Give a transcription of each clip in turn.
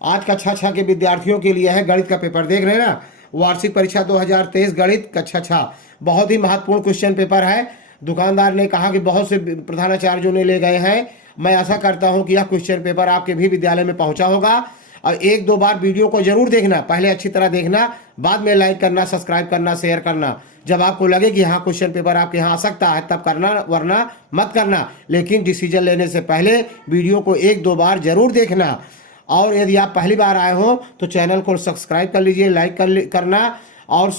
आज कक्षा 6 के विद्यार्थियों के लिए है गणित का पेपर। देख रहे हैं ना, वार्षिक परीक्षा 2023 गणित कक्षा 6 बहुत ही महत्वपूर्ण क्वेश्चन पेपर है। दुकानदार ने कहा कि बहुत से प्रधानाचार्यों ने ले गए हैं। मैं आशा करता हूं कि यह क्वेश्चन पेपर आपके भी विद्यालय में पहुंचा होगा। और एक दो बार वीडियो को जरूर देखना, पहले अच्छी तरह देखना, बाद में लाइक करना, सब्सक्राइब करना, शेयर करना। जब आपको लगे कि हाँ क्वेश्चन पेपर आपके यहाँ आ सकता है तब करना, वरना मत करना। लेकिन डिसीजन लेने से पहले वीडियो को एक दो बार जरूर देखना। और यदि आप पहली बार आए हो तो चैनल को सब्सक्राइब कर लीजिए, लाइक करना और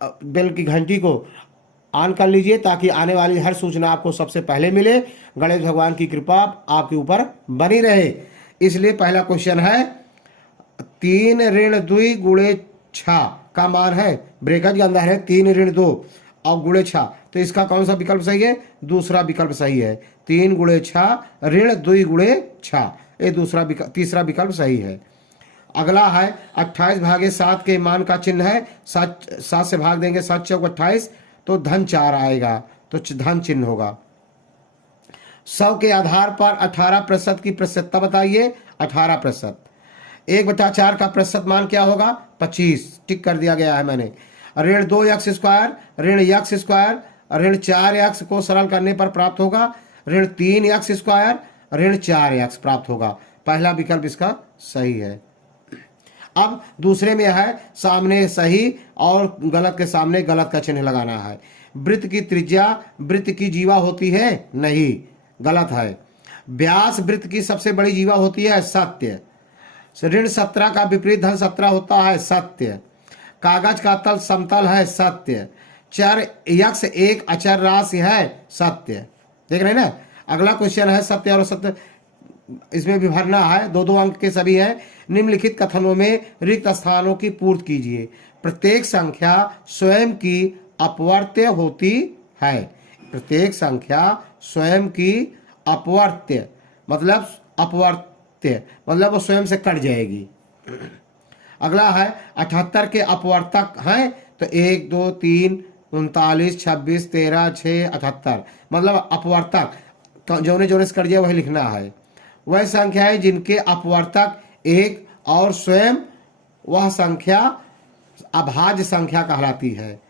बेल की घंटी को ऑन कर लीजिए ताकि आने वाली हर सूचना आपको सबसे पहले मिले। गणेश भगवान की कृपा आपके ऊपर बनी रहे। इसलिए पहला क्वेश्चन है 3 ऋण 2 गुणे 6 का मान है, ब्रैकेट के अंदर है 3 ऋण 2 और गुणे 6, तो इसका कौन सा विकल्प सही है? दूसरा विकल्प सही है। 3 गुणे 6 ऋण 2 गुणे 6, ये तीसरा विकल्प सही है। अगला है 28 भागे 7 के मान का चिन्ह है, 7 से भाग देंगे, 7 चौक 28, तो धन 4 आएगा, तो धन चिन्ह होगा। 100 के आधार पर 18% की प्रतिशतता बताइए। 18%। 1/4 का प्रतिशत मान क्या होगा? 25, टिक कर दिया गया है मैंने। ऋण 2x², ऋण x², ऋण 4x को सरल करने पर प्राप्त होगा। ऋण 3x², ऋण 4x प्राप्त होगा। पहला विकल्प इसका सही है। अब दूसरे में है सामने सही और गलत के सामने गलत का चिन्ह लगाना है। वृत्त की त्रिज्या वृत्त की जीवा होती है? नहीं, गलत है। व्यास वृत्त की सबसे बड़ी जीवा होती है? सत्य। ऋण 17 का विपरीत धन 17 होता है? सत्य। कागज का तल समतल है? सत्य। चर यक्ष एक अचर राशि है? सत्य। देख रहे हैं ना। अगला क्वेश्चन है सत्य और असत्य, इसमें भी भरना है, 2-2 अंक के सभी हैं। निम्नलिखित कथनों में रिक्त स्थानों की पूर्ति कीजिए। प्रत्येक संख्या स्वयं की अपवर्त्य होती है। प्रत्येक संख्या स्वयं की अपवर्त्य मतलब वो स्वयं से कट जाएगी। अगला है 78 के अपवर्तक हैं, तो 1 2 3 39 26 13 6 78, मतलब अपवर्तक जोने जोने से कट जाए वही लिखना है। वह संख्याएं जिनके अपवर्तक 1 और स्वयं वह संख्या अभाज्य संख्या कहलाती है।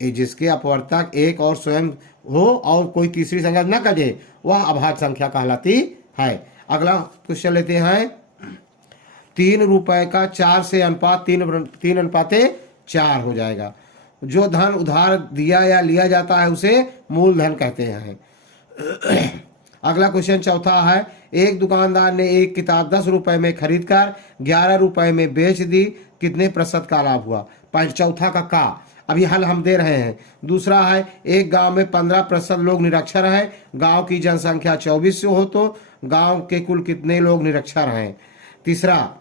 जिसके अपवर्तक 1 और स्वयं हो और कोई तीसरी संख्या न कटे वह अभाज्य संख्या कहलाती है। अगला क्वेश्चन लेते हैं। 3 रुपए का 4 से अनुपात 3:4 हो जाएगा। जो धन उधार दिया या लिया जाता है उसे मूलधन कहते हैं। अगला क्वेश्चन चौथा है। एक दुकानदार ने एक किताब 10 रुपए में खरीद कर 11 रुपए में बेच दी, कितने प्रतिशत का लाभ हुआ? चौथा का अभी हल हम दे रहे हैं। दूसरा है एक गांव में 15% लोग निरक्षर हैं, गांव की जनसंख्या 24 हो तो गांव के कुल कितने लोग निरक्षर हैं? तीसरा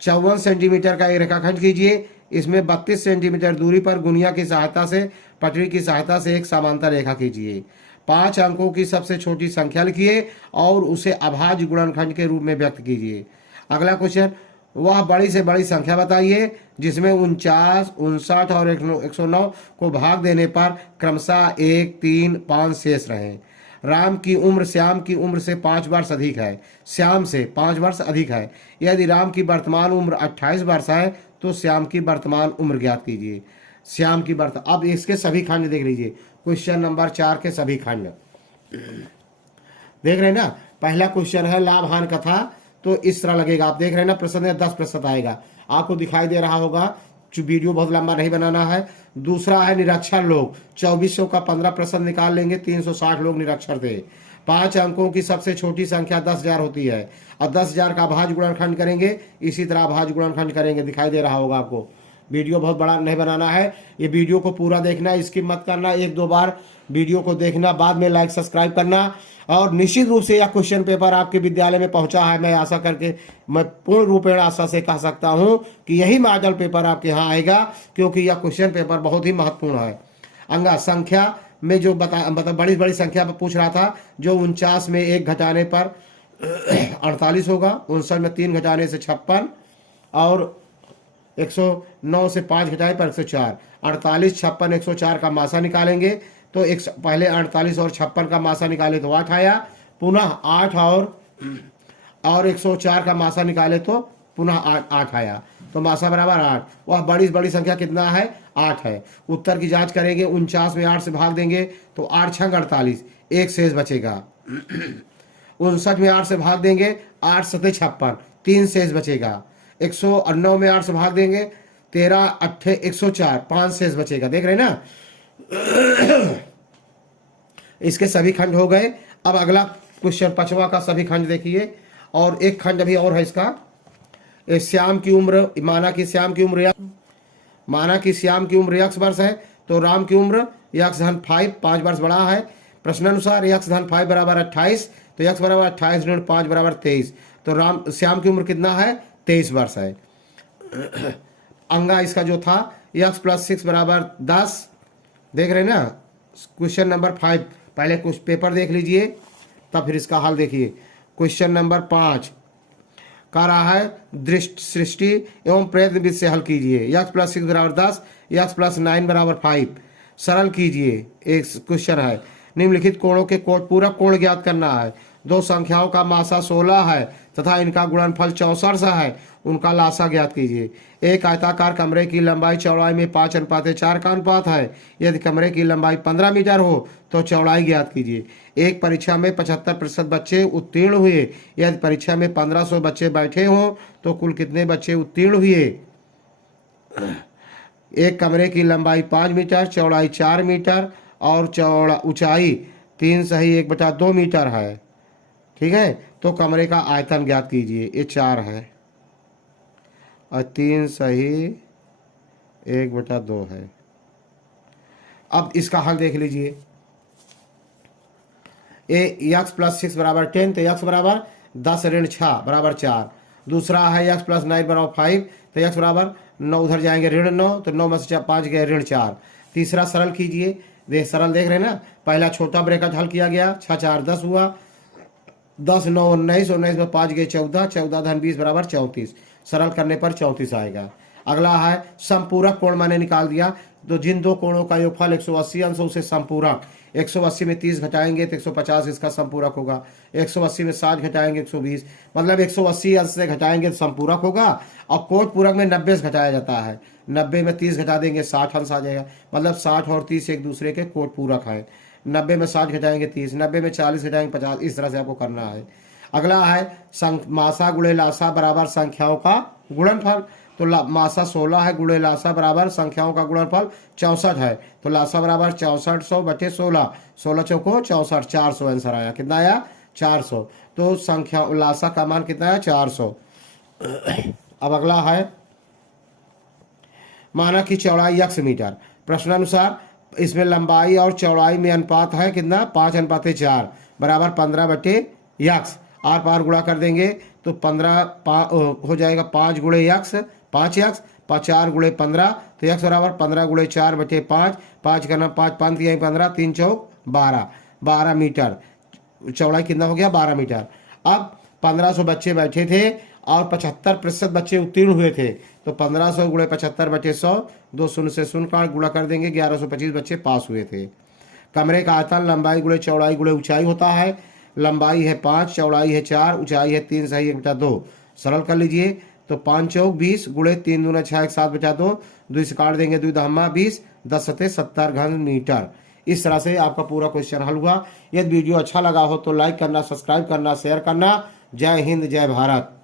54 सेंटीमीटर का एक रेखाखंड कीजिए। इसमें 32 सेंटीमीटर दूरी पर गुनिया की सहायता से पटरी की सहायता से एक समांतर रेखा कीजिए। 5 अंकों की सबसे छोटी संख्या लिखिए और उसे अभाज्य गुणनखंड के रूप में व्यक्त कीजिए। अगला क्वेश्चन, वह बड़ी से बड़ी संख्या बताइए जिसमें 49, 59 और 109 को भाग देने पर क्रमशः 1, 3, 5 शेष रहें। राम की उम्र श्याम की उम्र से 5 वर्ष अधिक है, श्याम से 5 वर्ष अधिक है। यदि राम की वर्तमान उम्र 28 वर्ष है तो श्याम की वर्तमान उम्र ज्ञात कीजिए। श्याम की अब इसके सभी खंड देख लीजिए। क्वेश्चन नंबर 4 के सभी खंड देख रहे हैं ना। पहला क्वेश्चन है लाभ हानि कथा, तो इस तरह लगेगा। आप देख रहे हैं ना, प्रश्न में 10% आएगा, आपको दिखाई दे रहा होगा। वीडियो बहुत लंबा नहीं बनाना है। दूसरा है निरक्षर लोग, 2400 का 15% निकाल लेंगे, 360 लोग निरक्षर थे। 5 अंकों की सबसे छोटी संख्या 10,000 होती है और 10,000 का अभाज्य गुणनखंड करेंगे, इसी तरह अभाज्य गुणनखंड करेंगे, दिखाई दे रहा होगा आपको। वीडियो बहुत बड़ा नहीं बनाना है, ये वीडियो को पूरा देखना, स्किप मत करना, 1-2 बार वीडियो को देखना, बाद में लाइक सब्सक्राइब करना। और निश्चित रूप से यह क्वेश्चन पेपर आपके विद्यालय में पहुंचा है। मैं आशा करके मैं पूर्ण रूपेण आशा से कह सकता हूं कि यही मॉडल पेपर आपके यहाँ आएगा, क्योंकि यह क्वेश्चन पेपर बहुत ही महत्वपूर्ण है। अंगा संख्या में जो मतलब बड़ी बड़ी संख्या पर पूछ रहा था, जो 49 में 1 घटाने पर 48 होगा, 59 में 3 घटाने से 56 और 109 से 5 घटाए पर 104। 48, 56, 104 का मासा निकालेंगे तो पहले 48 और 56 का मासा निकाले तो 8 आया, पुनः 8 और 104 का मासा निकाले तो पुनः 8 आया, तो मासा बराबर 8। वह बड़ी बड़ी संख्या कितना है? 8 है। उत्तर की जांच करेंगे, 49 में 8 से भाग देंगे तो 8 छंग 48, एक शेष बचेगा। 59 में 8 से भाग देंगे, 8 सते 56, 3 शेष बचेगा। 109 में 8 से भाग देंगे, 13 अट्ठे 104, 5 शेष बचेगा। देख रहे हैं ना, इसके सभी खंड हो गए। अब अगला क्वेश्चन 5वां का सभी खंड देखिए, और एक खंड अभी और है इसका। श्याम की उम्र, माना कि श्याम की उम्र x वर्ष है, तो राम की उम्र x धन 5 वर्ष बड़ा है। प्रश्नानुसार x धन 5 बराबर 28, तो x बराबर 28 ऋण 5 बराबर 23, तो श्याम की उम्र कितना है? 23 वर्ष है। अंगा इसका जो था x + 6 बराबर 10। देख रहे हैं ना, क्वेश्चन नंबर 5 पहले कुछ पेपर देख लीजिए, तब फिर इसका हल देखिए। क्वेश्चन नंबर 5 कह रहा है दृष्टि सृष्टि एवं प्रयत्न विधि से हल कीजिए। x + 6 बराबर 10, x + 9 बराबर 5, सरल कीजिए। एक क्वेश्चन है, निम्नलिखित कोणों के कोटपूरक कोण ज्ञात करना है। दो संख्याओं का मासा 16 है तथा इनका गुणनफल 64 है, उनका लासा ज्ञात कीजिए। एक आयताकार कमरे की लंबाई चौड़ाई में 5:4 का अनुपात है। यदि कमरे की लंबाई 15 मीटर हो तो चौड़ाई ज्ञात कीजिए। एक परीक्षा में 75% बच्चे उत्तीर्ण हुए। यदि परीक्षा में 1500 बच्चे बैठे हों तो कुल कितने बच्चे उत्तीर्ण हुए? एक कमरे की लंबाई 5 मीटर, चौड़ाई 4 मीटर और ऊंचाई 3 सही 1/2 मीटर है। ठीक है, तो कमरे का आयतन ज्ञात कीजिए। ये 4 है और 3 सही 1/2 है। अब इसका हल देख लीजिए। x + 6 बराबर 10, तो x बराबर 10 ऋण 6 बराबर 4। दूसरा है x + 9 बराबर 5, तो x बराबर 9 उधर जाएंगे ऋण 9, तो 9 में से 5 गए ऋण 4। तीसरा सरल कीजिए। सरल देख रहे हैं ना, पहला छोटा ब्रैकेट हल किया गया, 6 4 10 हुआ, 10 9 19, 19 में 5 गए 14, 14 धन 20 बराबर 34। सरल करने पर 34 आएगा। अगला है समपूरक कोण मैंने निकाल दिया, तो जिन दो कोणों का योगफल 180 अंश उसे समपूरक। 180 में 30 घटाएंगे तो 150 इसका समपूरक होगा। 180 में 60 घटाएंगे 120, मतलब 180 अंश से घटाएंगे तो समपूरक होगा। और कोट पूरक में 90 से घटाया जाता है, 90 में 30 घटा देंगे 60 अंश आ जाएगा, मतलब 60 और 30 एक दूसरे के कोट पूरक हैं। 90 में 60 घटाएंगे 30, 90 में 40 घटाएंगे 50, इस तरह से आपको करना है। अगला है मासा गुणे लासा बराबर संख्याओं का गुणनफल, तो मासा 16 है, गुणे लासा बराबर संख्याओं का गुणनफल 64 है, तो लासा बराबर 6400 बटे 16, 16 चौको 64, 400 आंसर आया। कितना आया? 400। तो संख्या लासा का मान कितना है? 400। अब अगला है माना कि चौड़ाई x मीटर। प्रश्नानुसार इसमें लंबाई और चौड़ाई में अनुपात है कितना? 5:4 बराबर 15/x। आर पार गुणा कर देंगे तो 15 हो जाएगा, 5 गुणे x 5x, 4 गुणे 15, तो x बराबर 15 गुणे 4/5, 5 का नाम 5 5 यहीं 15, 3 चौक 12, 12 मीटर। चौड़ाई कितना हो गया? 12 मीटर। अब 1500 बच्चे बैठे थे और 75% बच्चे उत्तीर्ण हुए थे, तो 1500 गुणे 75/100, 2 शून्य से शून्य काट गुणा कर देंगे, 1125 बच्चे पास हुए थे। कमरे का आयतन लंबाई गुणे चौड़ाई गुणे ऊंचाई होता है। लंबाई है 5, चौड़ाई है 4, ऊंचाई है 3 सही 1/2। सरल कर लीजिए, तो 5 चौक 20 गुणे 3 दूना 6 7/2, 2 से काट देंगे 2 दहमा 20, 10 सते 70 घन मीटर। इस तरह से आपका पूरा क्वेश्चन हल हुआ। यदि वीडियो अच्छा लगा हो तो लाइक करना, सब्सक्राइब करना, शेयर करना। जय हिंद, जय भारत।